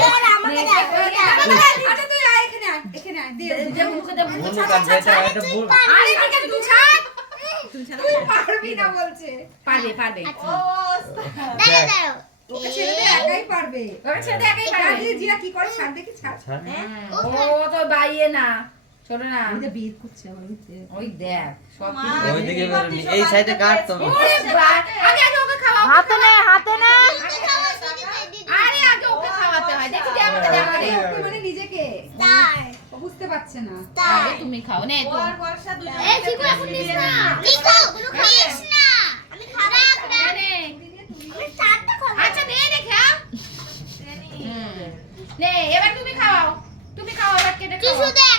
এবার আমাকে দে আচ্ছা তুই আয় এখানে আয় দে মুখে দে বুনু কান বেটা এটা বুন আরে ঠিক আছে তুই ছাড় তুই পারবি না বলছে পারবে ও দাঁড়া দাঁড়া ওকে ছেড়ে দে একাই পারবে ওকে ছেড়ে দে একাই পারবে জিরা কি করে ছাড় দেখি ছাড় ও তো বাইয়ে না ছোট না ওই যে বীর করছে ওই দেখ সব ওইদিকে এই সাইডে কাট তুমি ওরে বাবা আগে ওকে খাওয়াও হাতে নে আরে আগে ওকে খাওয়াতে হয় দেখি দে আমাকে দে আরে মানে নিজেকে তার ও বুঝতে পারছে না আগে তুমি খাও নে তো এই চিকু এখন নিস না চিকু কোনো খাইস না আমি খারাপ না নে আমি চারটা খাবো আচ্ছা নে নে খাও নে এবার তুমি খাও এবার কেটে খাও টিস্যু দে